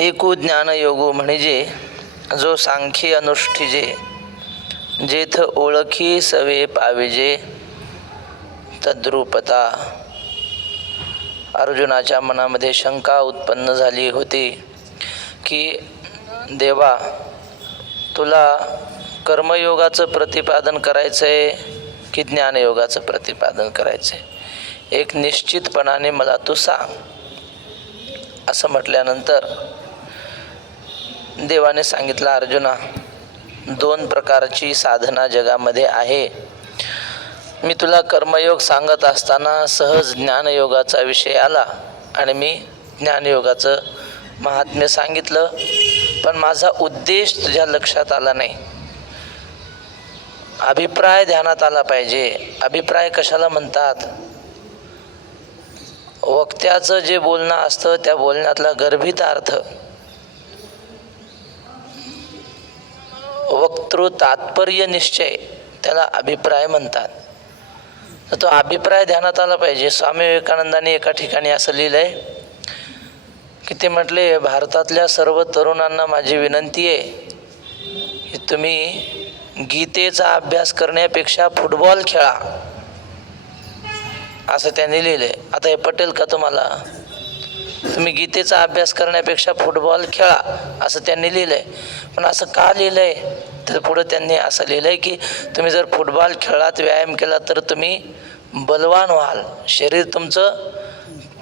एकू ज्ञानयोगो म्हणजे जो सांख्य अनुष्ठिजे, जेथ ओळखी सवे पाविजे तद्रूपता. अर्जुनाच्या मनामध्ये शंका उत्पन्न झाली होती की देवा, तुला कर्मयोगाचं प्रतिपादन करायचं आहे की ज्ञानयोगाचं प्रतिपादन करायचं आहे, एक निश्चितपणाने मला तू सांग. असं म्हटल्यानंतर देवाने सांगितलं, अर्जुना, दोन प्रकारची साधना जगामध्ये आहे. मी तुला कर्मयोग सांगत असताना सहज ज्ञानयोगाचा विषय आला आणि मी ज्ञानयोगाचं महात्म्य सांगितलं, पण माझा उद्देश तुझ्या लक्षात आला नाही. अभिप्राय ध्यानात आला पाहिजे. अभिप्राय कशाला म्हणतात? वक्त्याचं जे बोलणं असतं त्या बोलण्यातला गर्भित अर्थ, वक्तृ तात्पर्य निश्चय, त्याला अभिप्राय म्हणतात. तर तो अभिप्राय ध्यानात आला पाहिजे. स्वामी विवेकानंदांनी एका ठिकाणी असं लिहिलंय की ते म्हटले, भारतातल्या सर्व तरुणांना माझी विनंती आहे की तुम्ही गीतेचा अभ्यास करण्यापेक्षा फुटबॉल खेळा, असं त्यांनी लिहिलंय. आता हे पटेल का तुम्हाला? तुम्ही गीतेचा अभ्यास करण्यापेक्षा फुटबॉल खेळा, असं त्यांनी लिहिलंय. पण असं का लिहिलंय? तर पुढं त्यांनी असं लिहिलंय की तुम्ही जर फुटबॉल खेळात व्यायाम केला तर तुम्ही बलवान व्हाल, शरीर तुमचं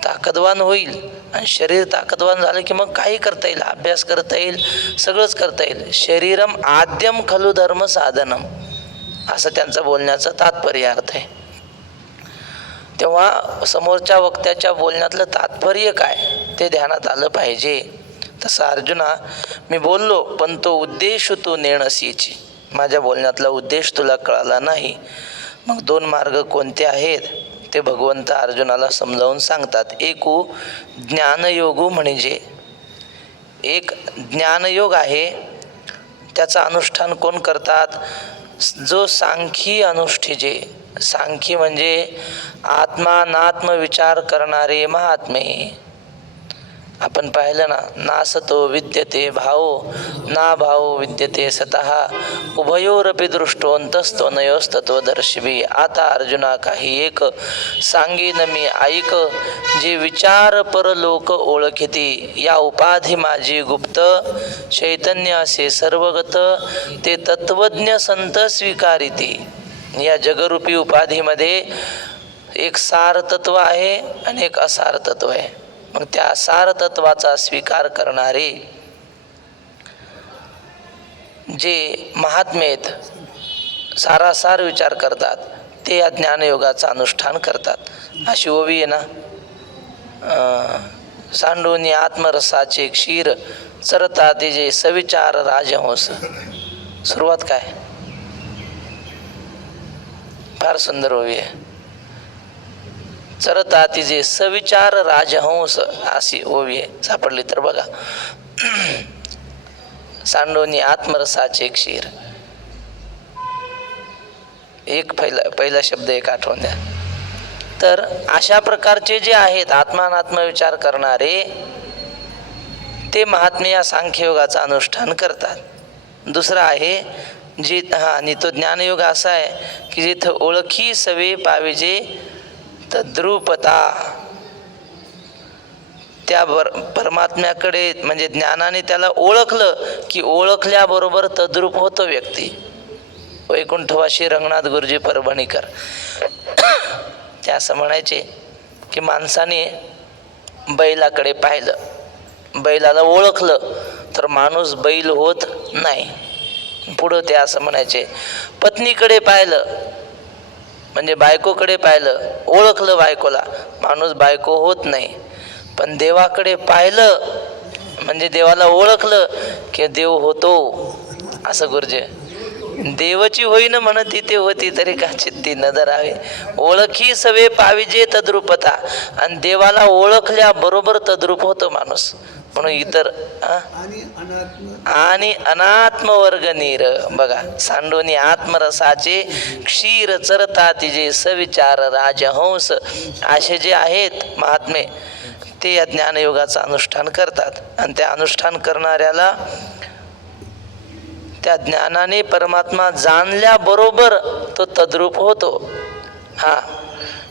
ताकदवान होईल, आणि शरीर ताकदवान झालं की मग काही करता येईल, अभ्यास करता येईल, सगळंच करता येईल. शरीरम आद्यम खलु धर्म साधनम, असं त्यांचं बोलण्याचं तात्पर्य अर्थ आहे. तेव्हा समोरच्या वक्त्याच्या बोलण्यातलं तात्पर्य काय ते ध्यानात आलं पाहिजे. तसं अर्जुना, मी बोललो पण तो उद्देश तू नेणसीची, माझ्या बोलण्यातला उद्देश तुला कळाला नाही. मग दोन मार्ग कोणते आहेत ते भगवंत अर्जुनाला समजावून सांगतात. एकू ज्ञानयोगू म्हणजे एक ज्ञानयोग आहे, त्याचं अनुष्ठान कोण करतात? जो सांख्यी अनुष्ठिजे. सांख्यी म्हणजे आत्मानात्म विचार करणारे महात्मे. आपण पाहिलं ना, नासतो विद्यते भावो ना भावो विद्यते सतः उभयोरपि दृष्टोंतस्तोनयोस्तत्वदर्शिभी. आता अर्जुना, काही एक सांगेन मी ऐक, जे विचार परलोक ओळखिती, या उपाधी माझी गुप्त, चैतन्य असे सर्वगत, ते तत्वज्ञ संत स्वीकारिती. या जगरूपी उपाधीमध्ये एक सार तत्व आहे आणि एक असार तत्व आहे. मग त्या सार तत्वाचा स्वीकार करणारे जे महात्मे आहेत, सारासार विचार करतात, ते या ज्ञानयोगाचं अनुष्ठान करतात. अशी ओवी आहे ना, सांडोनी आत्मरसाचे क्षीर, चरता तिचे सविचार राजहंस. सुरुवात काय? फार सुंदर ओवी आहे. चरता तिचे सविचार राजहंस, अशी ओवी आहे. सापडली तर बघा. सांडोनी आत्मरसाचे क्षीर. एक पहिला शब्द एक आठवून द्या. तर अशा प्रकारचे जे आहेत आत्मानात्म विचार करणारे, ते महात्मे या सांख्ययोगाचं अनुष्ठान करतात. दुसरं आहे जी आणि तो ज्ञानयोग असा आहे की जिथं ओळखी सवे पाविजे तद्रूपता. त्या परमात्म्याकडे म्हणजे ज्ञानाने त्याला ओळखलं की ओळखल्याबरोबर तद्रूप होतो व्यक्ती. वैकुंठवासी रंगनाथ गुरुजी परभणीकर ते असं म्हणायचे की माणसाने बैलाकडे पाहिलं, बैलाला ओळखलं तर माणूस बैल होत नाही. पुढं ते असं म्हणायचे, पत्नीकडे पाहिलं म्हणजे बायकोकडे पाहिलं, ओळखलं बायकोला, माणूस बायको होत नाही. पण देवाकडे पाहिलं म्हणजे देवाला ओळखलं की देव होतो. असं गुरुजी, देवची होईन म्हणती ते होती तरी का चित्ती न धरावे, ओळखी सवे पाविजे तद्रूपता. आणि देवाला ओळखल्या बरोबर तद्रूप होतो माणूस. म्हणून इतर आणि अनात्म वर्ग नीर. बघा, सांडोनी आत्मरसाचे क्षीर चरता तिचे सविचार राजहंस. असे जे आहेत महात्मे ते या ज्ञानयोगाचं अनुष्ठान करतात आणि त्या अनुष्ठान करणाऱ्याला त्या ज्ञानाने परमात्मा जाणल्याबरोबर तो तद्रूप होतो.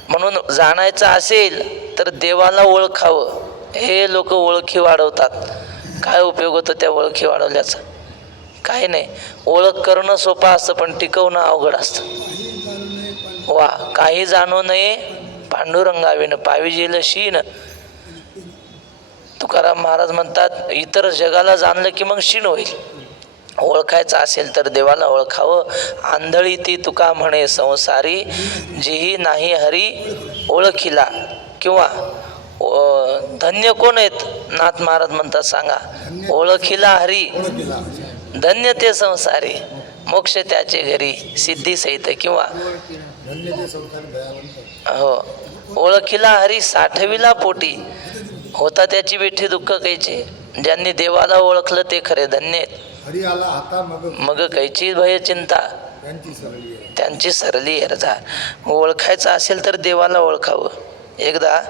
म्हणून जाणायचं असेल तर देवाला ओळखावं. हे लोक ओळखी वाढवतात. काय उपयोग होतो त्या ओळखी वाढवल्याचा? काही नाही. ओळख करणं सोपं असतं पण टिकवणं अवघड असतं. वा, काही जाणू नये पांडुरंगाविन पाविजेल शीन. तुकाराम महाराज म्हणतात इतर जगाला जाणलं की मग शीण होईल. ओळखायचं असेल तर देवाला ओळखावं. आंधळी ती तुका म्हणे संसारी, जीही नाही हरी ओळखीला. किंवा धन्य कोण आहेत नाथ महाराज म्हणतात सांगा? ओळखीला हरी, धन्य ते संसारी, मोक्ष त्याचे घरी सिद्धी सहित. किंवा हो, ओळखीला हरी साठविला पोटी, होता त्याची विठी दुःख कैचे. ज्यांनी देवाला ओळखलं ते खरे धन्य आहेत. मग कैची भय चिंता त्यांची सरली अर्जा. ओळखायचं असेल तर देवाला ओळखावं. एकदा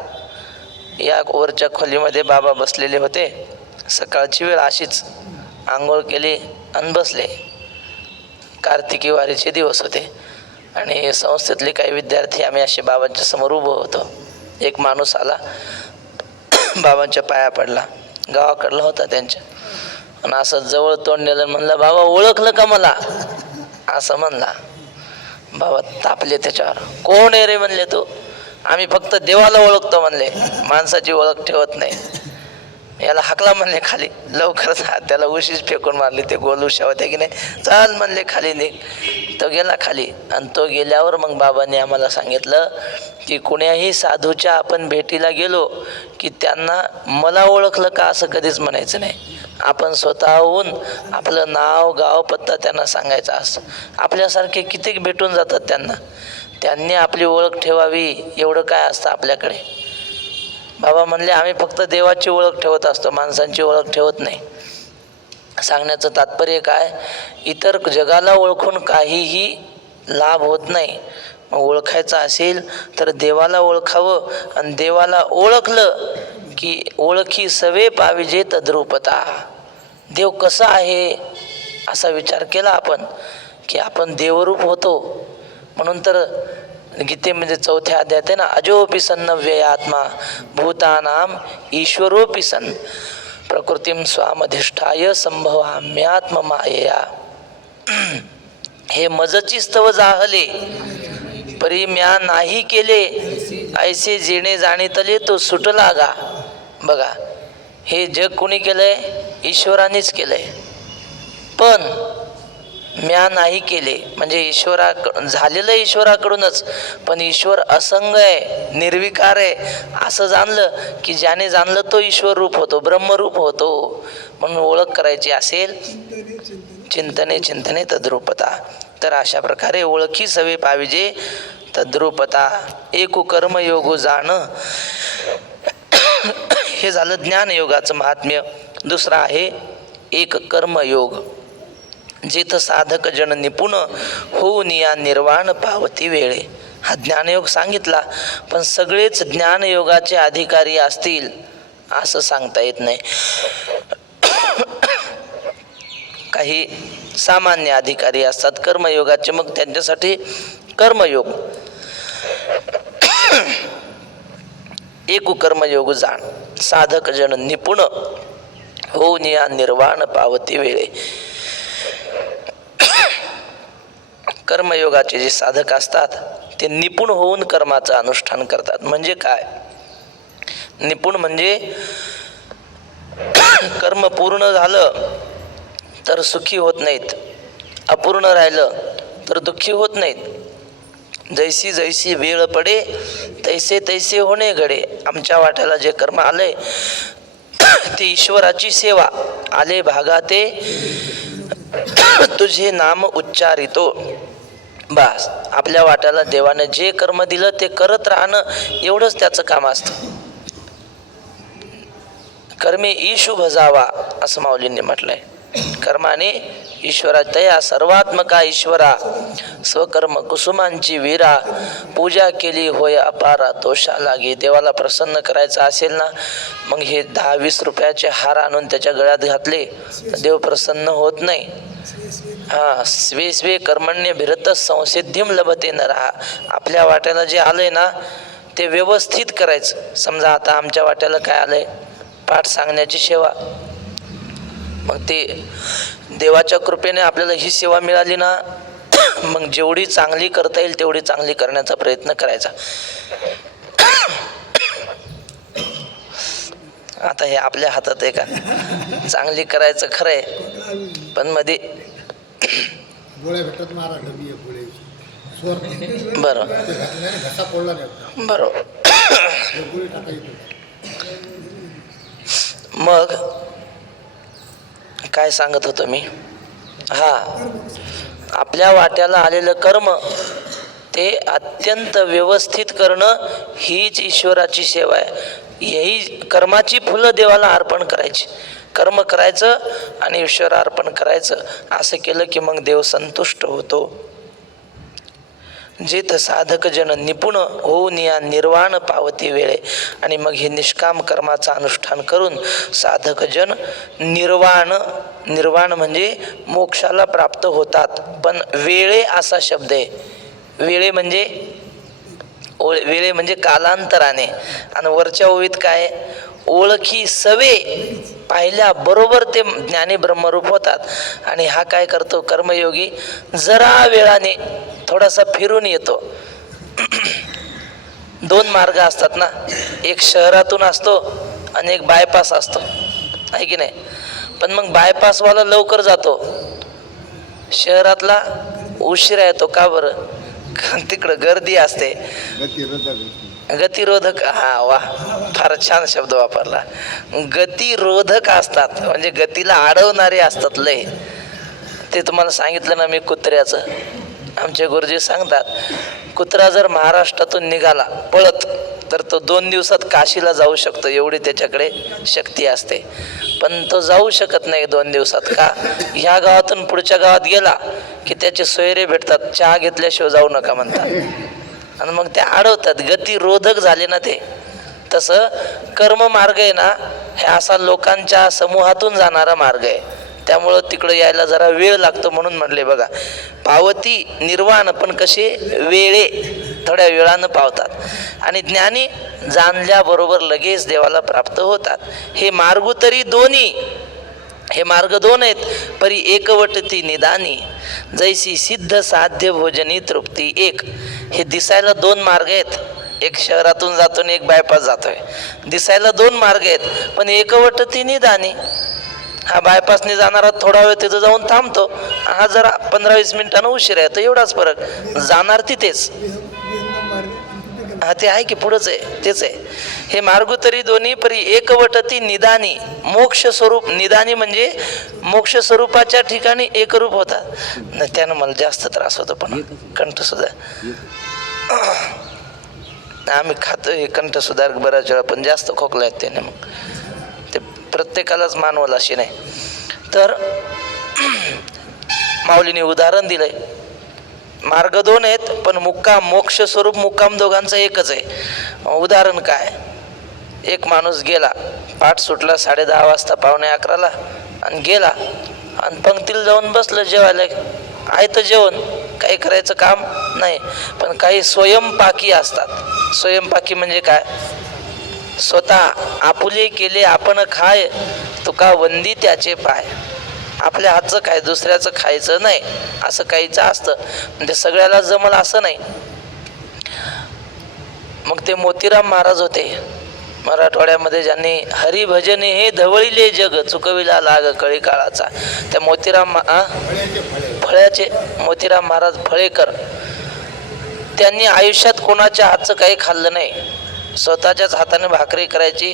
या वरच्या खोलीमध्ये बाबा बसलेले होते. सकाळची वेळ अशीच आंघोळ केली आणि बसले. कार्तिकी वारीचे दिवस होते आणि संस्थेतले काही विद्यार्थी आम्ही असे बाबांच्या समोर उभं होतो. एक माणूस आला, बाबांच्या पाया पडला. गावाकडला होता त्यांच्या. आणि असं जवळ तोंड नेलं. म्हणलं बाबा ओळखलं का मला? असं म्हणला. बाबा तापले त्याच्यावर. कोण आहे रे म्हणले तू? आम्ही फक्त देवाला ओळखतो म्हणले, माणसाची ओळख ठेवत नाही. याला हाकला म्हणले खाली लवकरच. त्याला उशीच फेकून मारली. ते गोल उशा होत्या की नाही, चाल म्हणले खाली निघ. तो गेला खाली. आणि तो गेल्यावर मग बाबांनी आम्हाला सांगितलं की कुण्याही साधूच्या आपण भेटीला गेलो की त्यांना मला ओळखलं का असं कधीच म्हणायचं नाही. आपण स्वतःहून आपलं नाव गाव पत्ता त्यांना सांगायचा असं. आपल्यासारखे कितीक भेटून जातात त्यांना. त्यांनी आपली ओळख ठेवावी एवढं काय असतं आपल्याकडे. बाबा म्हणले आम्ही फक्त देवाची ओळख ठेवत असतो, माणसांची ओळख ठेवत नाही. सांगण्याचं तात्पर्य काय? इतर जगाला ओळखून काहीही लाभ होत नाही. मग ओळखायचं असेल तर देवाला ओळखावं. आणि देवाला ओळखलं की ओळखी सवे पाविजे तद्रूपता. देव कसा आहे असा विचार केला आपण की आपण देवरूप होतो. म्हणून तर गीतेमध्ये 4थ्या अध्यायात आहे ना, अजोपि सन्नव्यय आत्मा भूतानाम ईश्वरोपि सन् प्रकृतीम स्वामधिष्ठाय संभवाम्यात्म मायया. हे मजची स्तव जाहले परी म्या नाही केले, ऐसे जेणे जाणीतले तो सुटला गा. बघा, हे जग कोणी केलंय? ईश्वरानेच केलंय. पण म्या नाही केले म्हणजे झालेलं ईश्वराकडूनच. पण ईश्वर असंग आहे, निर्विकार आहे असं जाणलं की ज्याने जाणलं तो ईश्वर रूप होतो, ब्रह्मरूप होतो. म्हणून ओळख करायची असेल चिंतने चिंतने तद्रूपता. तर अशा प्रकारे ओळखी सवे पाविजे तद्रूपता. एकू कर्मयोगो जाण. हे झालं ज्ञानयोगाचं महात्म्य. दुसरं आहे एक कर्मयोग. जिथं साधक जन निपुण होऊन या निर्वाण पावती वेळे. हा ज्ञानयोग सांगितला, पण सगळेच ज्ञानयोगाचे अधिकारी असतील असं सांगता येत नाही. काही सामान्य अधिकारी असतात कर्मयोगाचे, मग त्यांच्यासाठी कर्मयोग. एकू कर्मयोग जाण साधक जन निपुण होऊन या निर्वाण पावती वेळे. कर्मयोगाचे जे साधक असतात ते निपुण होऊन कर्माचं अनुष्ठान करतात. म्हणजे काय? निपुण म्हणजे कर्म पूर्ण झालं तर सुखी होत नाहीत, अपूर्ण राहिलं तर दुःखी होत नाहीत. जैसी जैसी वेळ पडे तैसे तैसे होणे घडे. आमच्या वाट्याला जे कर्म आले ते ईश्वराची सेवा. आले भागा ते तुझे नाम उच्चारितो. बस, आपल्या वाट्याला देवाने जे कर्म दिलं ते करत राहणं एवढंच त्याचं काम असतं. कर्मे ईशु भजावा असं माऊलींनी म्हटलंय. कर्माने ईश्वरा तया सर्वात्मका ईश्वरा स्वकर्म कुसुमांची वीरा पूजा केली होय अपारा दोषा लागे. देवाला प्रसन्न करायचं असेल ना, मग हे 10-20 रुपयाचे हार आणून त्याच्या गळ्यात घातले तर देव प्रसन्न होत नाही. स्वे स्वे कर्मण्य भिरत संसिद्धिम लभते नरहा. आपल्या वाट्याला जे आलंय ना ते व्यवस्थित करायचं. समजा आता आमच्या वाट्याला काय आलंय, पाठ सांगण्याची सेवा, मग ते देवाच्या कृपेने आपल्याला ही सेवा मिळाली ना, मग जेवढी चांगली करता येईल तेवढी चांगली करण्याचा प्रयत्न करायचा. आता हे आपल्या हातात आहे का, चांगली करायचं खरं आहे, पण मध्ये बरोबर बरोबर. मग काय सांगत होतो मी, आपल्या वाट्याला आलेलं कर्म ते अत्यंत व्यवस्थित करणं हीच ईश्वराची सेवा आहे. यही कर्माची फुलं देवाला अर्पण करायची. कर्म करायचं आणि ईश्वर अर्पण करायचं. असं केलं की मग देव संतुष्ट होतो. जेथ साधक जन निपुण होऊन या निर्वाण पावती वेळे. आणि मग हे निष्काम कर्माचं अनुष्ठान करून साधक जन निर्वाण म्हणजे मोक्षाला प्राप्त होतात. पण वेळे असा शब्द आहे. वेळे म्हणजे कालांतराने. आणि वरच्या ओळीत काय, ओळखी सवे पाहिल्या बरोबर ते ज्ञानी ब्रह्मरूप होतात. आणि हा काय करतो कर्मयोगी, जरा वेळाने थोडासा फिरून येतो. 2 मार्ग असतात ना, एक शहरातून असतो आणि एक बायपास असतो, आहे की नाही. पण मग बायपासवाला लवकर जातो, शहरातला उशिरा येतो. का बरं? तिकडं गर्दी असते. गतिरोधक. वा, फार छान शब्द वापरला. गतिरोधक असतात म्हणजे गतीला अडवणारे असतात लय. ते तुम्हाला सांगितलं ना मी कुत्र्याचं. आमचे गुरुजी सांगतात, कुत्रा जर महाराष्ट्रातून निघाला पळत तर तो 2 दिवसात काशीला जाऊ शकतो, एवढी त्याच्याकडे शक्ती असते. पण तो जाऊ शकत नाही 2 दिवसात. का? ह्या गावातून पुढच्या गावात गेला की त्याचे सोयरे भेटतात, चहा घेतल्याशिवाय जाऊ नका म्हणतात, आणि मग ते अडवतात. गतिरोधक झाले ना ते. तसं कर्म मार्ग आहे ना, हे असा लोकांच्या समूहातून जाणारा मार्ग आहे. त्यामुळं तिकडं यायला जरा वेळ लागतो. म्हणून म्हणले बघा, पावती निर्वाण, पण कसे वेळे, थोड्या वेळानं पावतात. आणि ज्ञानी जाणल्याबरोबर लगेच देवाला प्राप्त होतात. हे मार्ग तरी दोन्ही, हे मार्ग 2 आहेत, परी एकवटती निदानी. जैसी सिद्ध साध्य भोजनी तृप्ती एक. हे दिसायला 2 मार्ग आहेत, एक शहरातून जातो आणि एक बायपास जातोय. दिसायला 2 मार्ग आहेत, पण एकवटती निदानी. हा बायपासने जाणारा थोडा वेळ तिथं जाऊन थांबतो, हा जरा 15-20 मिनिटांना उशिरा येतो, एवढाच फरक. जाणार तिथेच. ते आहे की पुढंच आहे, तेच आहे. हे मार्ग तरी दोन्ही परी एकवटती निदानी. मोक्ष स्वरूप निदानी म्हणजे मोक्ष स्वरूपाच्या ठिकाणी एकरूप होतात. त्यानं मला जास्त त्रास होतो, पण कंठ सुद्धा आम्ही खातो हे कंठ सुधारक बऱ्याच वेळा, पण जास्त खोकला आहेत त्याने. मग ते प्रत्येकालाच मानवलं अशी नाही. तर माऊलीने उदाहरण दिलंय. मार्ग 2 आहेत, पण मुक्काम मोक्ष स्वरूप मुक्काम दोघांचं एकच आहे. उदाहरण काय, एक माणूस गेला, पाठ सुटला 10:30 वाजता, 11:45ला, आणि गेला आणि पंक्तीला जाऊन बसलं जेवायला. आहे तर जेवण, काही करायचं काम नाही. पण काही स्वयंपाकी असतात. स्वयंपाकी म्हणजे काय, स्वतः आपुले केले आपण खाय, तुका वंदी त्याचे पाय. आपल्या हातचं काय, दुसऱ्याचं खायचं नाही, असं काहीचं असतं. म्हणजे सगळ्याला जमल असं नाही. मग ते मोतीराम महाराज होते मराठवाड्यामध्ये, ज्यांनी हरिभजने हे धवळीले जग, चुकविला लाग कळी काळाचा. त्या फळ्याचे मोतीराम महाराज फळेकर, त्यांनी आयुष्यात कोणाच्या हातचं काही खाल्लं नाही. स्वतःच्याच हाताने भाकरी करायची,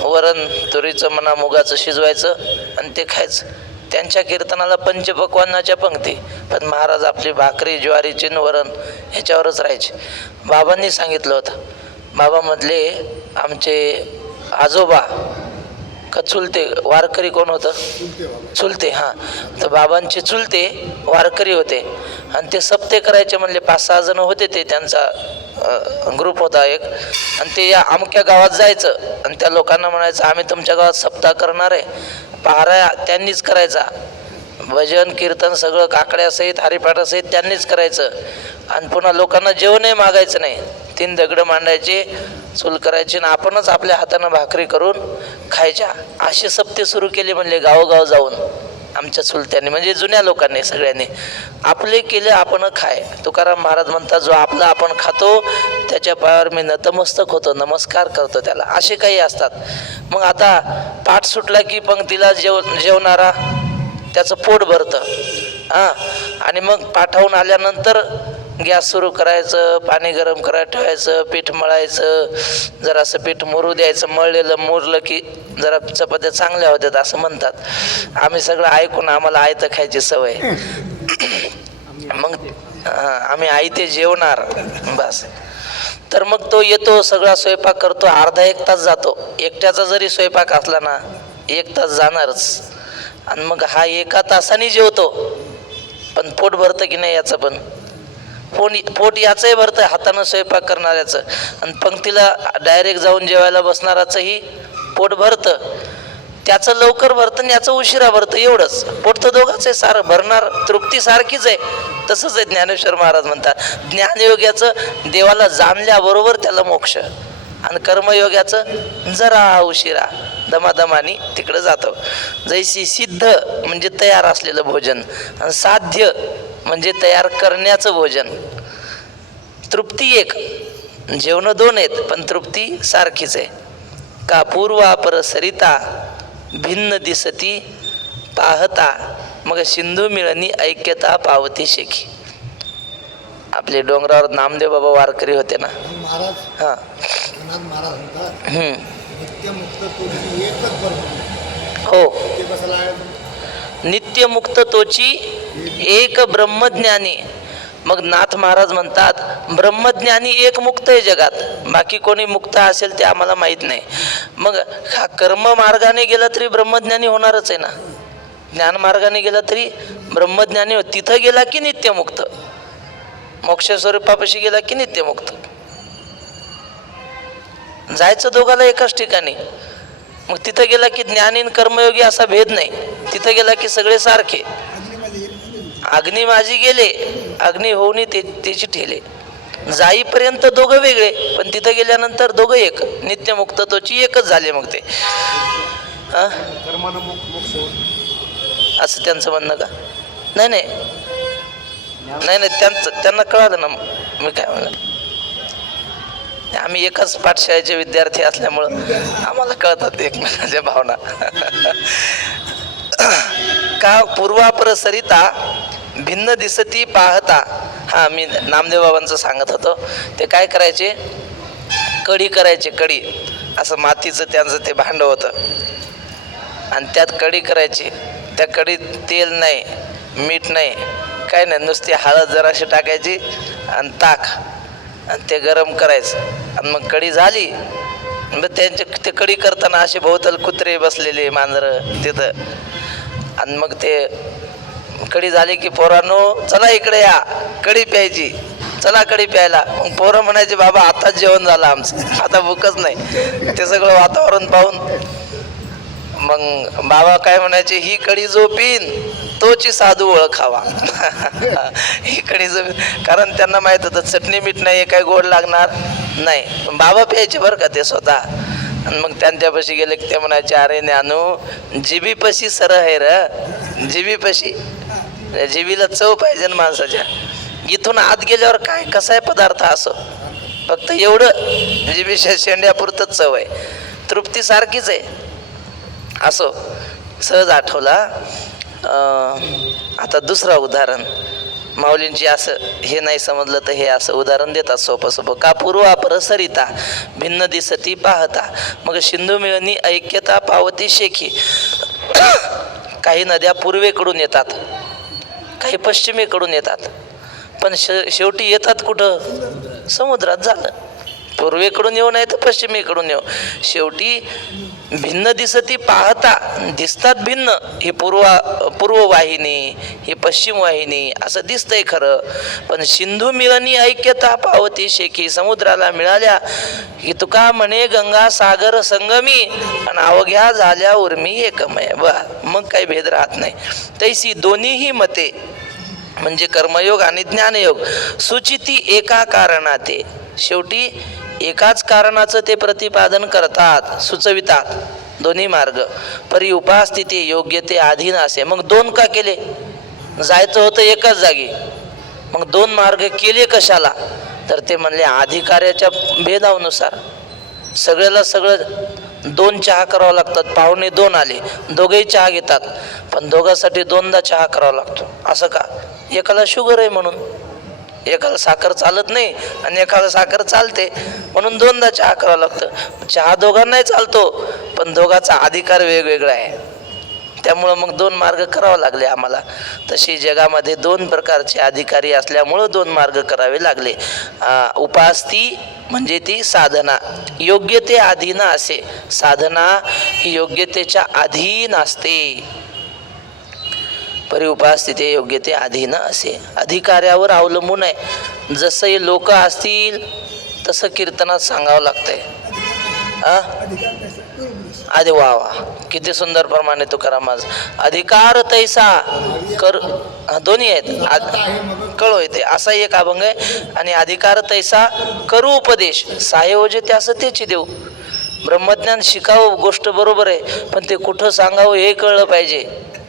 वरण तुरीचं म्हणा मुगाचं शिजवायचं आणि ते खायचं. त्यांच्या कीर्तनाला पंचपक्वान्नाच्या पंक्ती, पण महाराज आपली भाकरी ज्वारीची वरण ह्याच्यावरच राहायचे. बाबांनी सांगितलं होतं, बाबा म्हटले आमचे आजोबा का चुलते वारकरी कोण होतं? चुलते. हां, तर बाबांचे चुलते वारकरी होते आणि ते सप्ते करायचे म्हणले. 5-6 जण होते ते, त्यांचा ग्रुप होता एक. आणि ते या अमक्या गावात जायचं आणि त्या लोकांना म्हणायचं आम्ही तुमच्या गावात सप्ताह करणार आहे. पहारा त्यांनीच करायचा, भजन कीर्तन सगळं काकड्यासहित हरिपाठासहित त्यांनीच करायचं. आणि पुन्हा लोकांना जेवणही मागायचं नाही. 3 दगडं मांडायचे, चूल करायची आणि आपणच आपल्या हातानं भाकरी करून खायच्या. असे सप्ते सुरू केले म्हणले गावोगाव जाऊन आमच्या चुलत्यांनी, म्हणजे जुन्या लोकांनी सगळ्यांनी. आपले केले आपण खाय. तुकाराम महाराज म्हणतात जो आपलं आपण खातो त्याच्या पायावर मी नतमस्तक होतो, नमस्कार करतो त्याला. असे काही असतात. मग आता पाठ सुटला की पंक्तीला जेवणारा त्याचं पोट भरतं. हां, आणि मग पाठावून आल्यानंतर गॅस सुरू करायचं, पाणी गरम करायला ठेवायचं, पीठ मळायचं, जरासं पीठ मुरू द्यायचं. मुरलं की जरा चपात्या चांगल्या होत्यात असं म्हणतात. आम्ही सगळं ऐकून आम्हाला आयतं खायची सवय. मग आम्ही आयते जेवणार बस. तर मग तो येतो, सगळा स्वयंपाक करतो. अर्धा-1 तास जातो. एकट्याचा जरी स्वयंपाक असला ना 1 तास जाणारच. आणि मग हा 1 तासाने जेवतो. पण पोट भरतं की नाही याचं पण पोट याचंही भरतं, हातानं स्वयंपाक करणाऱ्याचं. आणि पंक्तीला डायरेक्ट जाऊन जेवायला बसणाराचंही पोट भरतं. त्याचं लवकर भरतं आणि याचं उशिरा भरतं, एवढंच. पोट तर दोघांचं आहे, भरणार तृप्ती सारखीच आहे. तसंच आहे. ज्ञानेश्वर महाराज म्हणतात ज्ञानयोग्याचं देवाला जाणल्याबरोबर त्याला मोक्ष, आणि कर्मयोग्याचं जरा उशिरा दमादमानी तिकडं जातं. जैसी सिद्ध म्हणजे तयार असलेलं भोजन, आणि साध्य म्हणजे तयार करण्याचं भोजन. तृप्ती एक, जेवणं 2 आहेत पण तृप्ती सारखीच आहे. का पूर्वापर सरिता भिन्न दिसती पाहता, मग सिंधू मिळणी ऐक्यता पावती शेखी. आपले डोंगरावर नामदेव बाबा वारकरी होते ना महाराज. हां. महाराज म्हणतात नित्यमुक्त तोची एकच ब्रह्म. हो, ते बसला नित्यमुक्त तोची एक ब्रह्मज्ञानी. मग नाथ महाराज म्हणतात ब्रह्मज्ञानी एक मुक्त आहे जगात, बाकी कोणी मुक्त असेल ते आम्हाला माहीत नाही. मग हा कर्म मार्गाने गेला तरी ब्रह्मज्ञानी होणारच आहे ना. ज्ञान मार्गाने गेला तरी ब्रह्मज्ञानी हो. तिथं गेला की नित्यमुक्त, मोक्ष स्वरूपापाशी गेला की नित्यमुक्त. जायचं दोघाला एकाच ठिकाणी. मग तिथं गेला की ज्ञानी कर्मयोगी असा भेद नाही. तिथं गेला की सगळे सारखे. अग्नी माझी गेले, अग्नी होऊन त्याची ठेले. जाईपर्यंत दोघं वेगळे, पण तिथं गेल्यानंतर दोघं एक. नित्यमुक्त तोची एकच झाले. मग ते असं त्यांचं म्हणणं का? नाही नाही नाही नाही, त्यांना कळालं ना मी काय म्हणलं. आम्ही एकाच पाठशाळेचे विद्यार्थी असल्यामुळं आम्हाला कळतात एकमेकांच्या भावना. का पूर्वापर सरिता भिन्न दिसती पाहता. हा, मी नामदेव बाबांचं सांगत होतो. ते काय करायचे, कढी करायचे. कढी असं मातीचं त्यांचं ते भांडं होतं आणि त्यात कढी करायची. त्या कढीत तेल नाही, मीठ नाही, काय नाही, नुसती हळद जराशी टाकायची आणि ताक, आणि ते गरम करायचं. आणि मग कढी झाली. मग ते कढी करताना असे भोवताल कुत्रे बसलेले, मांजरं तिथं. आणि मग ते कढी झाली की पोरांनो चला इकडे या, कढी प्यायची, चला कढी प्यायला. मग पोरं म्हणायचे बाबा आताच जेवण झालं आमचं, आता भूकच नाही. ते सगळं वातावरण पाहून मग बाबा काय म्हणायचे, ही कढी जो पिन तोची साधू ओळखावा. ही कढी जो, कारण त्यांना माहीत होतं चटणी मीठ नाही, काय गोड लागणार नाही. बाबा प्यायचे बरं का ते स्वतः. आणि मग त्यांच्यापाशी गेले की ते म्हणायचे अरे ज्ञानू जिबीपाशी सर आहे र, जिबीपाशी. जिबीला चव पाहिजे ना माणसाच्या. इथून आत गेल्यावर काय कसा आहे पदार्थ असो, फक्त एवढं जिबीच्या शेंड्यापुरतंच चव आहे, तृप्ती सारखीच आहे. असो, सहज आठवला. आता दुसरा उदाहरण माऊलींची. असं हे नाही समजलं तर हे असं उदाहरण देतात सोपं सोपं. का पूर्वापर सरिता भिन्न दिसती पाहता, मग सिंधू मिळणी ऐक्यता पावती शेखी. काही नद्या पूर्वेकडून येतात, काही पश्चिमेकडून येतात, पण शेवटी येतात कुठं? समुद्रात. झालं. पूर्वेकडून येऊ नाही तर पश्चिमेकडून येऊ, शेवटी भिन्न दिसती पाहता दिसतात भिन्न. ही पूर्व वाहिनी, ही पश्चिम वाहिनी असं दिसतंय खरं, पण सिंधू मिळणी ऐक्यता पावती शेकी. समुद्राला मिळाल्या की तुका म्हणे गंगा सागर संगमी, आणि अवघ्या झाल्या उर्मी एकमय. मग काही भेद राहत नाही. तैसी दोन्हीही मते म्हणजे कर्मयोग आणि ज्ञानयोग सुचिती एका कारणाते. शेवटी एकाच कारणाचं ते प्रतिपादन करतात, सुचवितात दोन्ही मार्ग. परी उपास्थिती योग्य ते अधीन असे. मग दोन का केले? जायचं होतं एकाच जागी, मग दोन मार्ग केले कशाला? तर ते म्हणले अधिकाऱ्याच्या भेदानुसार. सगळ्याला सगळं दोन चहा करावं लागतात. पाहुणे दोन आले, दोघेही चहा घेतात, पण दोघांसाठी दोनदा चहा करावा लागतो. असं का? एकाला शुगर आहे म्हणून, एकाला साखर चालत नाही आणि एकाला साखर चालते, म्हणून दोनदा चहा करावं लागतं. चहा दोघांनाही चालतो, पण दोघांचा अधिकार वेगवेगळा आहे, त्यामुळं मग दोन मार्ग करावे लागले आम्हाला. तशी जगामध्ये दोन प्रकारचे अधिकारी असल्यामुळं दोन मार्ग करावे लागले. उपास्ती म्हणजे ती साधना, योग्यते अधीन असे. साधना ही योग्यतेच्या अधीन असते. परी उपास्थिते योग्यते अधीन असे. अधिकाऱ्यावर अवलंबून आहे. जसं लोक असतील तसं कीर्तनात सांगावं लागतंय. आधी वा वा, किती सुंदर प्रमाणे तुकाराम महाराज. अधिकार तैसा कर, दोन्ही आहेत, कळो येते असा एक अभंग आहे. आणि अधिकार तैसा करू उपदेश, सायोजे त्यास त्याची देऊ. ब्रह्मज्ञान शिकावं गोष्ट बरोबर आहे, पण ते कुठं सांगावं हे कळलं पाहिजे.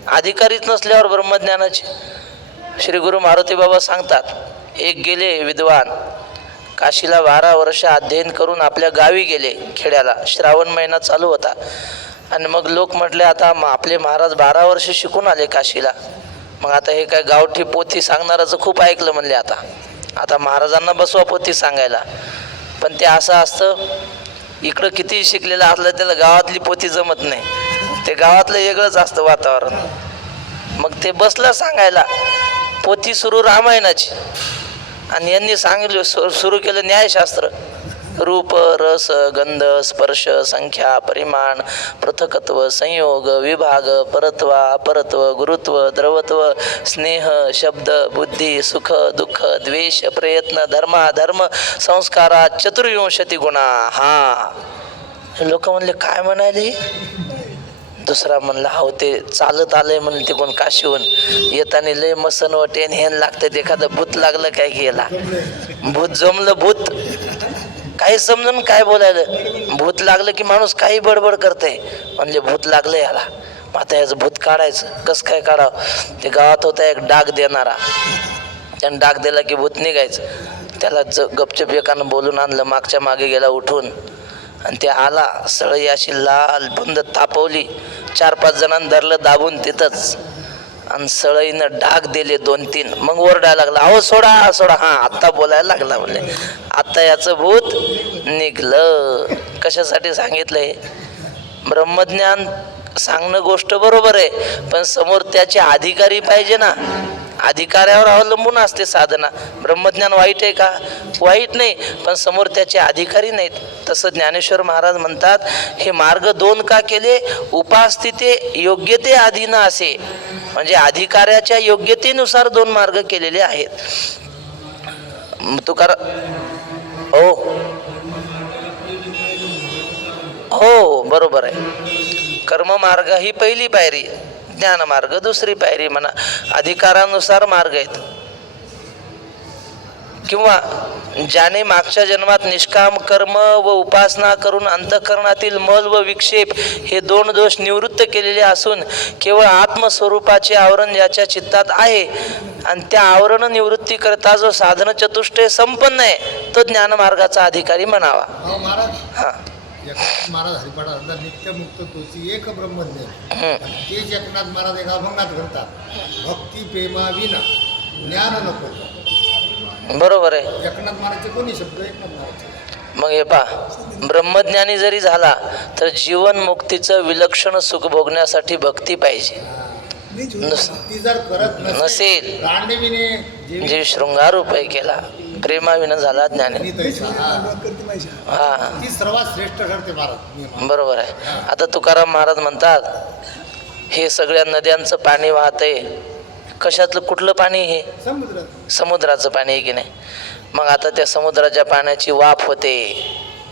अधिकारीच नसल्यावर ब्रह्मज्ञानाचे. श्री गुरु मारुती बाबा सांगतात, एक गेले विद्वान काशीला 12 वर्ष अध्ययन करून आपल्या गावी गेले, खेड्याला. श्रावण महिना चालू होता आणि मग लोक म्हटले, आता आपले महाराज 12 वर्ष शिकून आले काशीला, मग आता हे काय गावठी पोथी सांगणाराचं खूप ऐकलं म्हणले, आता महाराजांना बसवा पोथी सांगायला. पण ते असं असतं, इकडं किती शिकलेलं असलं त्याला गावातली पोथी जमत नाही, ते गावातलं वेगळंच असतं वातावरण. मग ते बसलं सांगायला, पोथी सुरू रामायणाची, आणि यांनी सांगितलं सुरू केलं न्यायशास्त्र. रूप रस गंध स्पर्श संख्या परिमाण पृथकत्व संयोग विभाग परत्व अपरत्व गुरुत्व द्रवत्व स्नेह शब्द बुद्धी सुख दुःख द्वेष प्रयत्न धर्माधर्म संस्कारा चतुर्विंशती गुणा. हा लोक म्हणले काय म्हणाले? दुसरा म्हणला, हो ते चालत आलंय म्हणून ते कोण काशीहून येताना लय मसन वाटेन हेन लागतं, एखादं भूत लागलं काय गेला, भूत जमलं, भूत काही समजून काय बोलायला. भूत लागलं की माणूस काही बडबड करतंय. म्हणले भूत लागलं याला, आता याचं भूत काढायचं कसं काय काढावं? ते गावात होता एक डाग देणारा, त्यानं डाग दिला की भूत निघायचं. त्याला गपचप एकानं बोलून आणलं, मागच्या मागे गेला उठून, आणि ते आला. सळई अशी लाल बुंद तापवली, 4-5 जणांना धरलं दाबून तिथंच, आणि सळईनं डाग दिले 2-3. मग ओरडायला लागला, अहो सोडा सोडा. हा आत्ता बोलायला लागला. म्हणले आत्ता याचं भूत निघलं. कशासाठी सांगितलं हे? ब्रह्मज्ञान सांगणं गोष्ट बरोबर आहे, पण समोर त्याचे अधिकारी पाहिजे ना. अधिकाऱ्यावर अवलंबून असते साधना. ब्रह्मज्ञान वाईट आहे का? वाईट नाही, पण समोर त्याचे अधिकारी नाहीत. तसं ज्ञानेश्वर महाराज म्हणतात, हे मार्ग 2 का केले? उपास्थिते योग्यते अधीन असे. म्हणजे अधिकाऱ्याच्या योग्यतेनुसार 2 मार्ग केलेले आहेत. हो हो बरोबर आहे. कर्ममार्ग ही पहिली पायरी, ज्ञानमार्ग दुसरी पायरी म्हणा. अधिकारानुसार मार्ग आहेत. किंवा ज्याने मागच्या जन्मात निष्काम कर्म व उपासना करून अंतःकरणातील मल व विक्षेप हे 2 दोष निवृत्त केलेले असून केवळ आत्मस्वरूपाचे आवरण ज्याच्या चित्तात आहे आणि त्या आवरण निवृत्ती करता जो साधन चतुष्टय संपन्न आहे, तो ज्ञानमार्गाचा अधिकारी म्हणावा. हा महाराज हरिपाडा नित्य मुक्त तोची एक ब्रह्मज्ञान. तेच एकनाथ महाराज एका अभंगात घडतात, भक्ती प्रेमा विना ज्ञान नको. बरोबर आहे. एकनाथ महाराजचे कोणी शब्द? एकनाथ महाराज. मग हे पहा, ब्रह्मज्ञानी जरी झाला तर जीवन मुक्तीचं विलक्षण सुख भोगण्यासाठी भक्ती पाहिजे. ती जर करत नसेल रांडेविने जे शृंगार उपाय केला, प्रेमाविनं झाला ज्ञानी. आणि तैसा हा ती सर्वात श्रेष्ठ ठरते महाराज. बरोबर आहे. आता तुकाराम महाराज म्हणतात हे सगळ्या नद्यांचं पाणी वाहतंय, कशातलं कुठलं पाणी? हे समुद्र समुद्राचं पाणी आहे की नाही? मग आता त्या समुद्राच्या पाण्याची वाफ होते,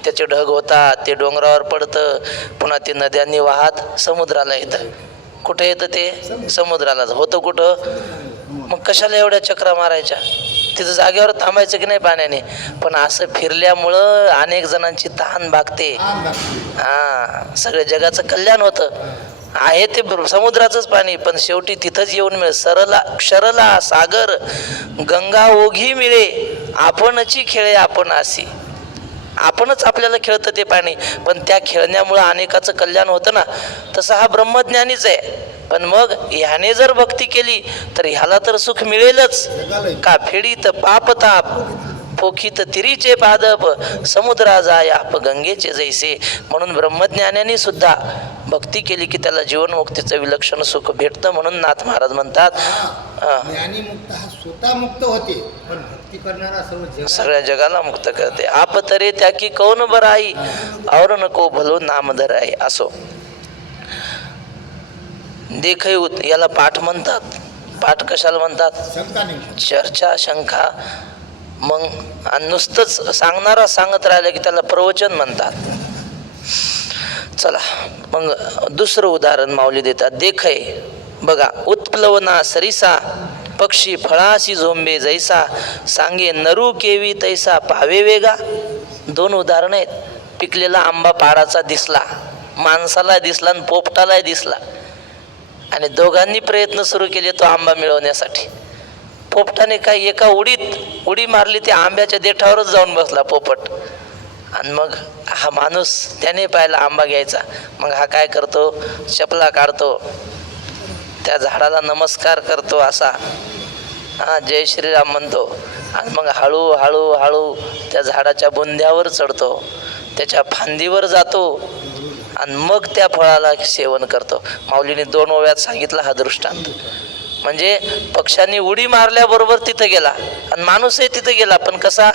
त्याचे ढग होतात, ते डोंगरावर पडतं, पुन्हा ते नद्यांनी वाहत समुद्राला येतं. कुठे येतं ते? समुद्रालाच होतं. कुठं? मग कशाला एवढ्या चक्रा मारायच्या? तिथं जागेवर थांबायचं की नाही पाण्याने? पण असं फिरल्यामुळं अनेक जणांची तहान भागते. हां, सगळ्या जगाचं कल्याण होतं. आहे ते समुद्राचंच पाणी, पण शेवटी तिथंच येऊन मिळे. सरला क्षरला सागर गंगा ओघी मिळे, आपणची खेळे आपण अशी. आपणच आपल्याला खेळतं ते पाणी, पण त्या खेळण्यामुळं अनेकाचं कल्याण होतं ना. तसं हा ब्रह्मज्ञानीच आहे. पण मग ह्याने जर भक्ती केली तर ह्याला तर सुख मिळेलच का? फेडीत पापताप पोखीत तिरीचे पादप, समुद्रा जाय आप गंगेचे जैसे. म्हणून ब्रह्मज्ञानाने सुद्धा भक्ती केली की त्याला जीवनमुक्तीचं विलक्षण सुख भेटतं. म्हणून नाथ महाराज म्हणतात ज्ञानी मुक्त हा स्वतः मुक्त होते, पण भक्ती करणारा सगळ्या जगाला मुक्त करते. आप तरे त्या की कौन बराई, और नको भलो नाम धराई. असो देखयूत याला पाठ म्हणतात. पाठ कशाला म्हणतात? शंका नाही, चर्चा शंका. मग आणि नुसतंच सांगणारा सांगत राहिलं की त्याला प्रवचन म्हणतात. चला मग दुसरं उदाहरण माऊली देतात. देखय बघा, उत्प्लवना सरिसा पक्षी फळाशी झोंबे जैसा, सांगे नरू केवी तैसा पावे वेगा. दोन उदाहरण आहेत. पिकलेला आंबा पाडाचा दिसला, माणसाला दिसला आणि पोपटालाही दिसला, आणि दोघांनी प्रयत्न सुरू केले तो आंबा मिळवण्यासाठी. पोपटाने काय एका उडी मारली, त्या आंब्याच्या देठावरच जाऊन बसला पोपट. आणि मग हा माणूस त्याने पाहिला आंबा घ्यायचा. मग हा काय करतो? चपला काढतो, त्या झाडाला नमस्कार करतो असा, हा जय श्रीराम म्हणतो, आणि मग हळूहळू हळू त्या झाडाच्या बुंध्यावर चढतो, त्याच्या फांदीवर जातो, आणि मग त्या फळाला सेवन करतो. माऊलीने 2 ओव्यात सांगितला हा दृष्टांत. म्हणजे पक्ष्यांनी उडी मारल्याबरोबर तिथं गेला, आणि माणूसही तिथं गेला, पण कसा?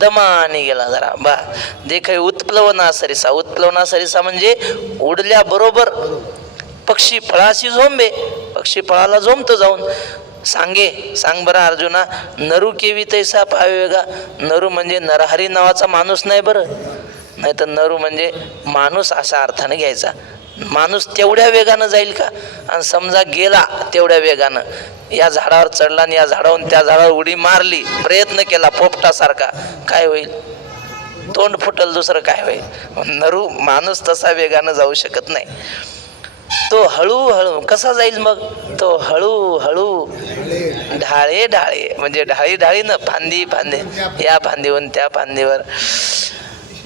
दमाने गेला जरा. बा देखय उत्प्लवना सरिसा. उत्प्लवना सरिसा म्हणजे उडल्याबरोबर. पक्षी फळाशी झोंबे, पक्षी फळाला झोंबतो जाऊन. सांग बरं अर्जुना, नरू केवी तैसा पावे वेगा. नरू म्हणजे नरहरी नावाचा माणूस नाही बरं, नाही तर नरू म्हणजे माणूस असा अर्थाने घ्यायचा. माणूस तेवढ्या वेगानं जाईल का? आणि समजा गेला तेवढ्या वेगानं, या झाडावर चढला आणि या झाडावरून त्या झाडावर उडी मारली, प्रयत्न केला पोपटासारखा, काय होईल? तोंड फुटल, दुसरं काय होईल? नरू माणूस तसा वेगानं जाऊ शकत नाही. तो हळूहळू कसा जाईल? मग तो हळूहळू ढाळे ढाळे, म्हणजे ढाळीनं फांदी या फांदीवरून त्या फांदीवर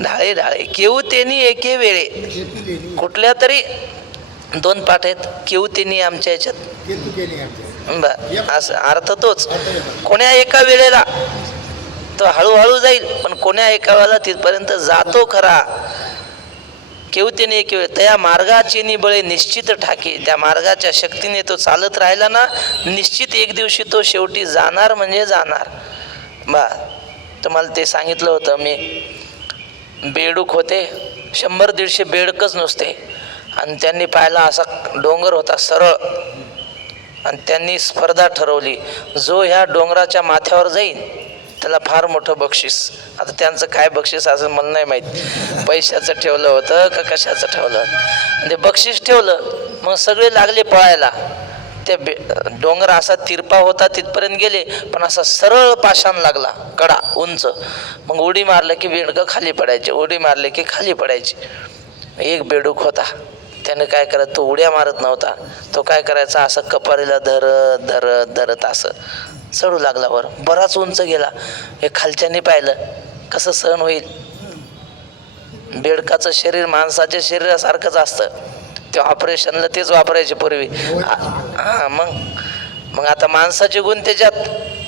ढाळे ढाळे. केवतेनी एके वेळे. कुठल्या तरी 2 पाठ आहेत. केवतेनी आमच्या ह्याच्यात बर, असं अर्थ तोच. कोण्या एका वेळेला तो हळूहळू जाईल, पण कोण्या एका वेळेला तिथपर्यंत जातो खरा. केवतेने एक वेळ त्या मार्गाची बळे निश्चित ठाके. त्या मार्गाच्या शक्तीने तो चालत राहिला ना, निश्चित एक दिवशी तो शेवटी जाणार म्हणजे जाणार. बा तुम्हाला ते सांगितलं होतं मी. बेडूक होते, 100-150 बेडकच नुसते, आणि त्यांनी पाहिला असा डोंगर होता सरळ, आणि त्यांनी स्पर्धा ठरवली, जो ह्या डोंगराच्या माथ्यावर जाईल त्याला फार मोठं बक्षीस. आता त्यांचं काय बक्षीस असं मला नाही माहीत, पैशाचं ठेवलं होतं का कशाचं ठेवलं, म्हणजे बक्षीस ठेवलं. मग सगळे लागले पळायला. ते डोंगर असा तिरपा होता, तिथपर्यंत गेले, पण असा सरळ पाषाण लागला, कडा उंच. मग उडी मारलं की बेडकं खाली पडायचे, उडी मारले की खाली पडायचे. एक बेडूक होता, त्याने काय करत, तो उड्या मारत नव्हता, तो काय करायचा, असं कपारीला धरत धरत धरत असं चढू लागला वर. बराच उंच गेला. हे खालच्याने पाहिलं, कसं सहन होईल? बेडकाचं शरीर माणसाच्या शरीरासारखंच असतं. ते ऑपरेशनला तेच वापरायचे पूर्वी. हां, मग आता माणसाचे गुण त्याच्यात.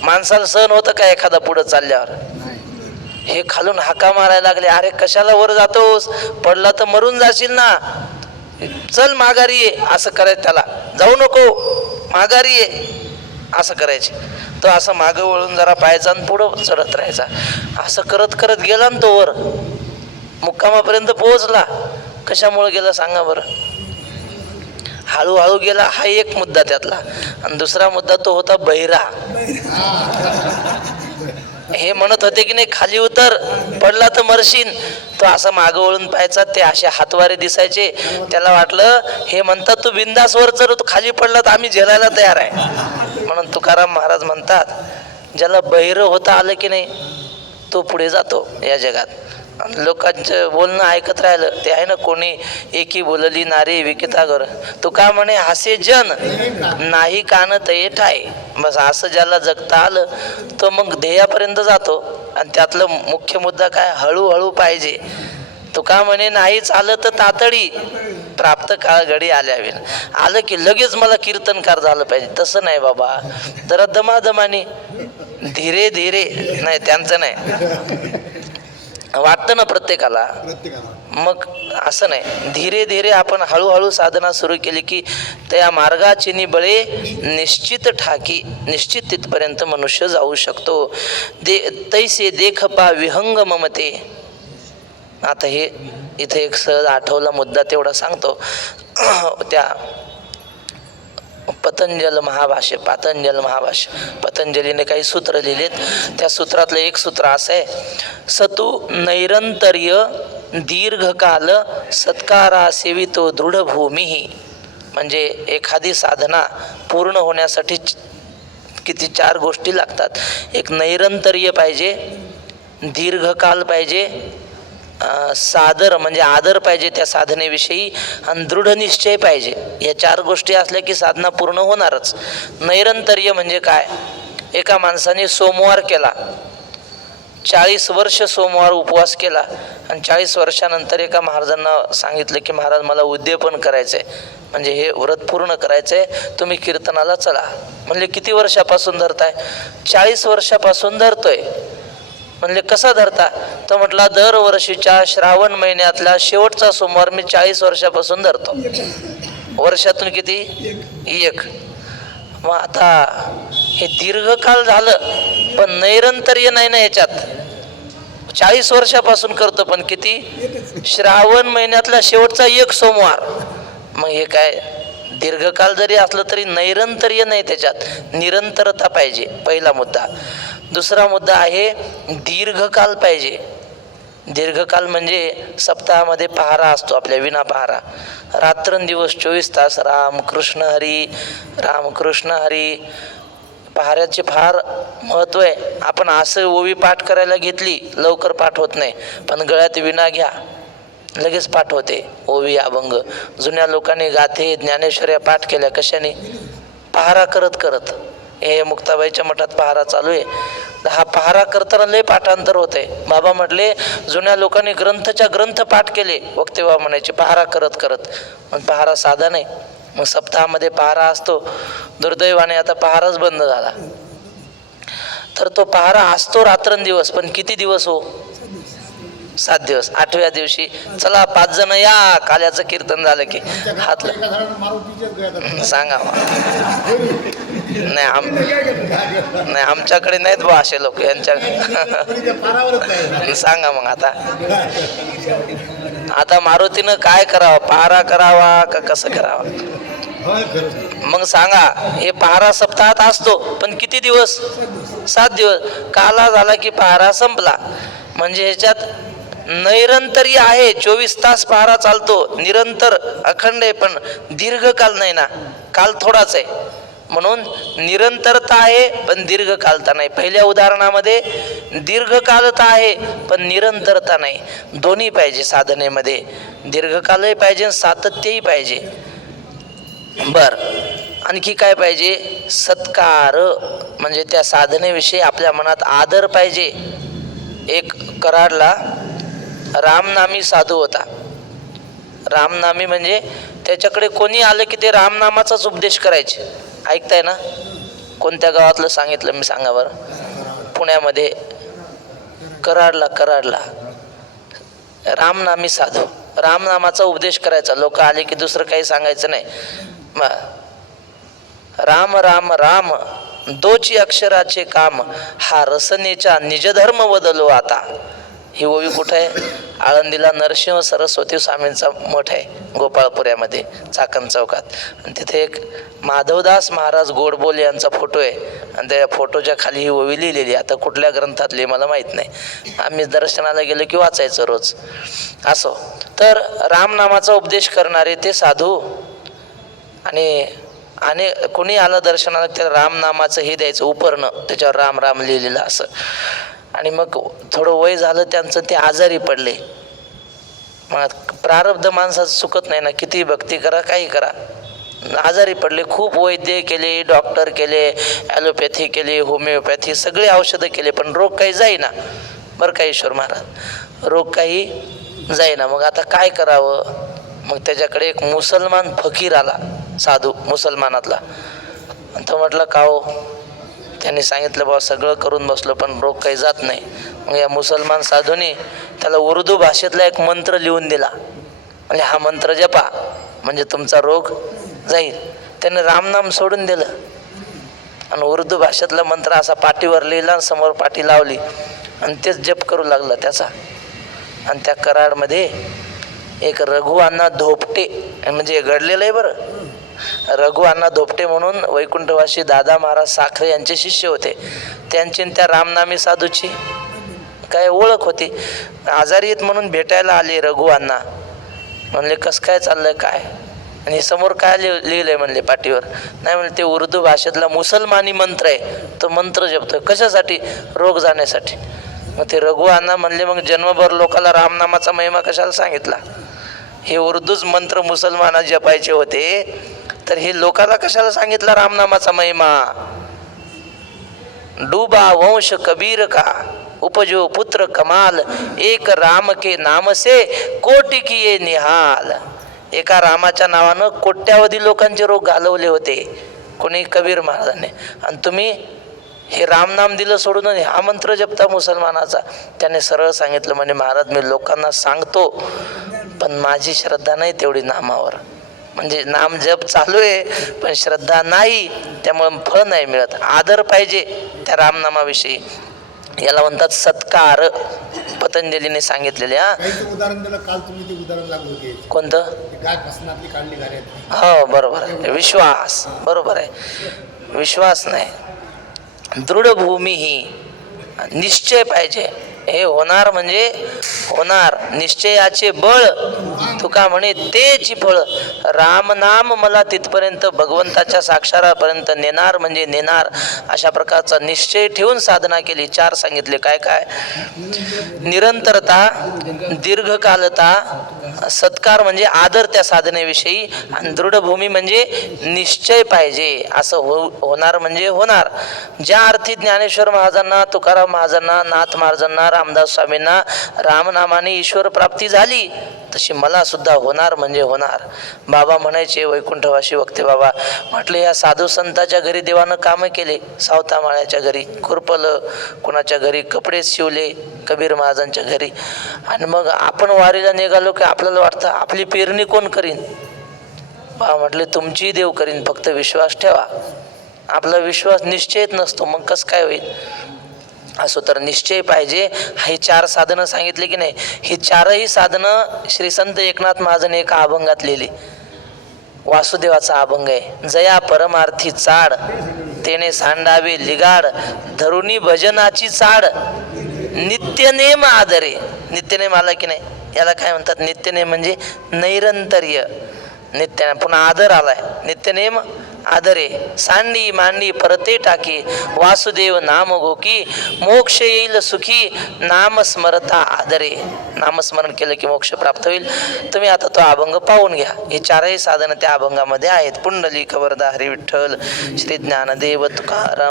माणसाला सहन होतं का एखादा पुढं चालल्यावर? हे खालून हाका मारायला लागले, अरे कशाला वर जातोस, पडला तर मरून जाशील ना, चल माघारी ये, असं करायचं त्याला. जाऊ नको, माघारी ये, असं करायचे. तो असं मागं वळून जरा पाहायचा आणि पुढं चढत राहायचा. असं करत करत गेला ना तो वर, मुक्कामापर्यंत पोहोचला. कशामुळे गेला सांगा बरं? हळूहळू गेला, हा एक मुद्दा त्यातला. आणि दुसरा मुद्दा तो होता बहिरा. हे म्हणत होते की नाही खाली उतर, पडला तर मरशीन. तो असं मागं वळून पाहायचा, ते असे हातवारे दिसायचे. त्याला वाटलं हे म्हणतात तू बिंदास वर चढ, तू खाली पडला तर आम्ही झेलायला तयार आहे. म्हणून तुकाराम महाराज म्हणतात, ज्याला बहिरं होता आलं की नाही तो पुढे जातो या जगात. लोकांचं बोलणं ऐकत राहिलं ते आहे ना, कोणी एकी बोलली नारी विकिता घर, तो का म्हणे हासे जन नाही कान तये ठाय. बस असं ज्याला जगता आलं तो मग ध्येयापर्यंत जातो. आणि त्यातलं मुख्य मुद्दा काय? हळूहळू पाहिजे. तो का म्हणे नाही चालं तर तातडी प्राप्त काळ घडी आल्यावी. आलं की लगेच मला कीर्तनकार झालं पाहिजे, तसं नाही बाबा. जरा दमादमाने धीरे धीरे, नाही त्यांचं नाही, वाटतं ना प्रत्येकाला. मग असं नाही, धीरे धीरे आपण हळूहळू साधना सुरू केली की त्या मार्गाची निबळे निश्चित ठाकी, निश्चित तिथपर्यंत मनुष्य जाऊ शकतो. तैसे देख पा विहंग ममते. आता हे इथे एक सहज आठवला मुद्दा तेवढा सांगतो. त्या पतंजल महाभाष्य, पतंजलीने काही सूत्र लिहिलेत. त्या सूत्रातलं एक सूत्र असं आहे, सतु नैरंतर्य दीर्घकाल सत्कारा सेवितो दृढभूमी. म्हणजे एखादी साधना पूर्ण होण्यासाठी किती 4 गोष्टी लागतात. एक नैरंतर्य पाहिजे, दीर्घकाल पाहिजे, सादर म्हणजे आदर पाहिजे त्या साधनेविषयी, आणि दृढ निश्चय पाहिजे. या 4 गोष्टी असल्या की साधना पूर्ण होणारच. नैरंतर्य म्हणजे काय? एका माणसाने सोमवार केला, 40 वर्ष सोमवार उपवास केला, आणि 40 वर्षानंतर एका महाराजांना सांगितलं की महाराज मला उद्यापन करायचंय, म्हणजे हे व्रत पूर्ण करायचंय, तुम्ही कीर्तनाला चला. म्हणले किती वर्षापासून धरताय? 40 वर्षापासून धरतोय. म्हणले कसा धरता? तो म्हटला दरवर्षीच्या श्रावण महिन्यातला शेवटचा सोमवार मी 40 वर्षापासून धरतो. वर्षातून किती? 1. मग आता हे दीर्घकाल झालं पण नैरंतर्य नाही ना याच्यात. 40 वर्षापासून करतो पण किती? श्रावण महिन्यातला शेवटचा 1 सोमवार. मग हे काय? दीर्घकाल जरी असलं तरी नैरंतर्य नाही त्याच्यात, निरंतरता पाहिजे, पहिला मुद्दा. दुसरा मुद्दा आहे दीर्घकाल पाहिजे. दीर्घकाल म्हणजे सप्ताहामध्ये पहारा असतो आपल्या, विना पहारा, रात्रंदिवस 24 तास राम कृष्ण हरी, राम कृष्ण हरी. पहाऱ्याचे फार महत्त्व आहे. आपण असं ओवी पाठ करायला घेतली लवकर पाठ होत नाही, पण गळ्यात विना घ्या लगेच पाठ होते. ओवी अभंग जुन्या लोकांनी गाथे ज्ञानेश्वर्या पाठ केल्या कशाने? पहारा करत करत. हे मुक्ताबाईच्या मठात पहारा चालू आहे. हा पहारा करताना लय पाठांतर होते. बाबा म्हटले जुन्या लोकांनी ग्रंथच्या ग्रंथ पाठ केले, वक्ते बाबा म्हणायचे पहारा करत करत. पण पहारा साधा नाही. मग सप्ताहामध्ये पहारा असतो. दुर्दैवाने आता पहाराच बंद झाला. तर तो पहारा असतो रात्रंदिवस, पण किती दिवस हो? 7 दिवस. 8व्या दिवशी चला 5 जण या, काल्याचं कीर्तन झालं की हात सांगा. नाही आमच्याकडे नाहीत बा असे लोक, यांच्याकडे सांगा. मग आता मारुतीनं काय करावं? पहारा करावा का कसं करावा? मग सांगा. हे पहारा सप्ताहात असतो पण किती दिवस? 7 दिवस. काला झाला की पहारा संपला. म्हणजे ह्याच्यात नैरंतर्य आहे. 24 तास पहारा चालतो, निरंतर अखंड आहे, पण दीर्घकाल नाही ना, काल थोडाच आहे. म्हणून निरंतरता आहे पण दीर्घकालता नाही. पहिल्या उदाहरणामध्ये दीर्घकालता आहे पण निरंतरता नाही. दोन्ही पाहिजे साधनेमध्ये, दीर्घकालही पाहिजे, सातत्यही पाहिजे. बर, आणखी काय पाहिजे? सत्कार, म्हणजे त्या साधनेविषयी आपल्या मनात आदर पाहिजे. एक कराडला रामनामी साधू होता. रामनामी म्हणजे त्याच्याकडे कोणी आलं की ते रामनामाचाच उपदेश करायचे. ऐकताय ना? कोणत्या गावातलं सांगितलं मी सांगा बरं? पुण्यामध्ये कराडला रामनामी साधू रामनामाचा उपदेश करायचा. लोक आले की दुसरं काही सांगायचं नाही. राम राम राम दोची अक्षराचे काम, हा रसनेचा निजधर्म बदलो आता. ही ओवी कुठं आहे? आळंदीला नरसिंह सरस्वती स्वामींचा मठ आहे, गोपाळपुऱ्यामध्ये, चाकण चौकात. आणि तिथे एक माधवदास महाराज गोडबोले यांचा फोटो आहे, आणि त्या फोटोच्या खाली ही ओवी लिहिलेली. आता कुठल्या ग्रंथातली मला माहीत नाही, आम्ही दर्शनाला गेलो की वाचायचं रोज. असो, तर रामनामाचा उपदेश करणारे ते साधू, आणि कोणी आलं दर्शनाला त्या रामनामाचं हे द्यायचं उपरणं, त्याच्यावर राम राम लिहिलेलं असं. आणि मग थोडं वय झालं त्यांचं, ते आजारी पडले. मग प्रारब्ध माणसाचं चुकत नाही ना, किती भक्ती करा काही करा. आजारी पडले, खूप वैद्य केले, डॉक्टर केले, ॲलोपॅथी केली, होमिओपॅथी, सगळे औषधं केले, पण रोग काही जाईना. बरं का ईश्वर महाराज, रोग काही जाईना. मग आता काय करावं? मग त्याच्याकडे एक मुसलमान फकीर आला, साधू मुसलमानातला. आणि तो म्हटलं का हो? त्यांनी सांगितलं बाबा सगळं करून बसलो पण रोग काही जात नाही. मग या मुसलमान साधूने त्याला उर्दू भाषेतला एक मंत्र लिहून दिला, म्हणजे हा मंत्र जपा म्हणजे तुमचा रोग जाईल. त्याने रामनाम सोडून दिलं आणि उर्दू भाषेतला मंत्र असा पाठीवर लिहिला, समोर पाठी लावली आणि तेच जप करू लागला त्याचा. आणि त्या कराडमध्ये एक रघु अण्णा धोपटे, म्हणजे घडलेलं आहे बरं, रघु अण्णा धोपटे म्हणून वैकुंठवासी दादा महाराज साखरे यांचे शिष्य होते. त्यांची त्या रामनामी साधूची काय ओळख होती. आजारी आहेत म्हणून भेटायला आले रघु अण्णा. म्हणले कसं काय चाललंय काय? आणि समोर काय लिहिलंय म्हणले पाठीवर? नाही म्हणले ते उर्दू भाषेतला मुसलमानी मंत्र आहे, तो मंत्र जपतोय. कशासाठी? रोग जाण्यासाठी. मग ते रघु अण्णा म्हणले मग जन्मभर लोकाला रामनामाचा महिमा कशाला सांगितला? हे उर्दूच मंत्र मुसलमाना जपायचे होते, तर हे लोकाला कशाला सांगितलं रामनामाचा महिमा? डूबा वंश कबीर का, उपजो पुत्र कमाल, एक राम के नाम से कोटि किये निहाल. एका रामाच्या नावानं कोट्यावधी लोकांचे रोग घालवले होते कोणी? कबीर महाराजांनी. आणि तुम्ही हे रामनाम दिलं सोडून हा मंत्र जपता मुसलमानाचा. त्याने सरळ सांगितलं म्हणे महाराज मी लोकांना सांगतो पण माझी श्रद्धा नाही तेवढी नामावर. म्हणजे नाम जप चालू आहे पण श्रद्धा नाही, त्यामुळे फळ नाही मिळत. आदर पाहिजे त्या रामनामाविषयी, याला म्हणतात सत्कार. पतंजलीने सांगितलेले. उदाहरण दिलं काल, तुम्ही ते उदाहरण लागू होते. कोणतं? गाय फसनातली काढली गाड्यात. हो बरोबर आहे, विश्वास. बरोबर आहे, विश्वास नाही, दृढ भूमी ही निश्चय पाहिजे. हे होणार म्हणजे होणार, निश्चयाचे बळ. तुका म्हणे तेची फळ. रामनाम मला तिथपर्यंत भगवंताच्या साक्षारापर्यंत नेणार म्हणजे नेणार, अशा प्रकारचा निश्चय ठेवून साधना केली. 4 सांगितले. काय काय? निरंतरता, दीर्घकालता, सत्कार म्हणजे आदर त्या साधनेविषयी, आणि दृढभूमी म्हणजे निश्चय पाहिजे. असं होणार म्हणजे होणार. ज्या अर्थी ज्ञानेश्वर महाराजांना, तुकाराम महाराजांना, नाथ महाराजांना, रामदास स्वामींना रामनामाने ईश्वर प्राप्ती झाली, तशी मला सुद्धा होणार म्हणजे होणार. बाबा म्हणायचे, वैकुंठवासी वक्ते बाबा म्हटले, या साधू संताच्या घरी देवानं कामं केले. सावता माळ्याच्या घरी खुरपलं, कुणाच्या घरी कपडे शिवले, कबीर महाराजांच्या घरी. आणि मग आपण वारीला निघालो की आपल्याला वाटतं आपली पेरणी कोण करीन? बाबा म्हटले तुमची देव करीन, फक्त विश्वास ठेवा. आपला विश्वास निश्चयच नसतो, मग कसं काय होईल? असो, तर निश्चय पाहिजे. हे 4 साधनं सांगितले की नाही, ही 4ही साधनं श्री संत एकनाथ महाराजांनी एका अभंगात लिहिली. वासुदेवाचा अभंग आहे. जया परमार्थी चाड, तेने सांडावे लिगाड, धरुणी भजनाची चाड, नित्यनेम आदरे. नित्यनेम आला की नाही, याला काय म्हणतात? नित्यनेम म्हणजे नैरंतर्य. नित्य पुन्हा आदर आलाय, नित्यनेम आदरे. सांडी मांडी परते टाकी, वासुदेव नाम गोकी, मोक्ष येईल सुखी, नामस्मरता आदरे. नामस्मरण केलं की मोक्ष प्राप्त होईल. तुम्ही आता तो अभंग पाहून घ्या. हे 4ही साधनं त्या अभंगामध्ये आहेत. पुंडलिक वरदा हरी विठ्ठल, श्री ज्ञानदेव तुकाराम.